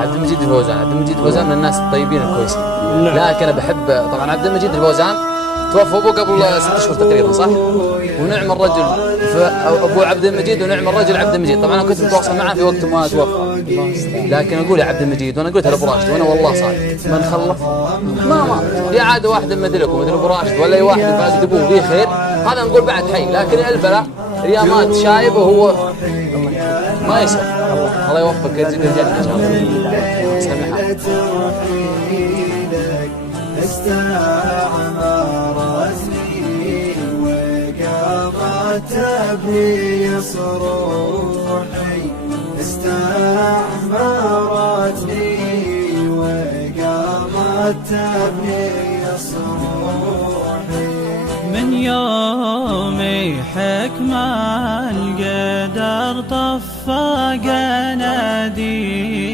عبد المجيد الفوزان. عبد المجيد الفوزان من الناس الطيبين الكويسين، لكن أنا بحب طبعا عبد المجيد الفوزان توفى أبوه قبل 6 شهور تقريبا صح؟ ونعم الرجل أبو عبد المجيد ونعم الرجل عبد المجيد. طبعا أنا كنت متواصل معه في وقت ما توفى، لكن أقول يا عبد المجيد، وأنا قلت لأبو راشد وأنا والله صادق، من خلف ما مات. يا عاد واحد مدركه مثل أبو راشد ولا أي واحد فاقد أبوه فيه خير، هذا نقول بعد حي. لكن البلاء يا مات شايب وهو ما يسر. الله يوفقك يزيد الجنة إن شاء الله. سمحها تبني صروحي، استعمرتني وقامت تبني صروحي. من يومي حكم القدر طفق نادي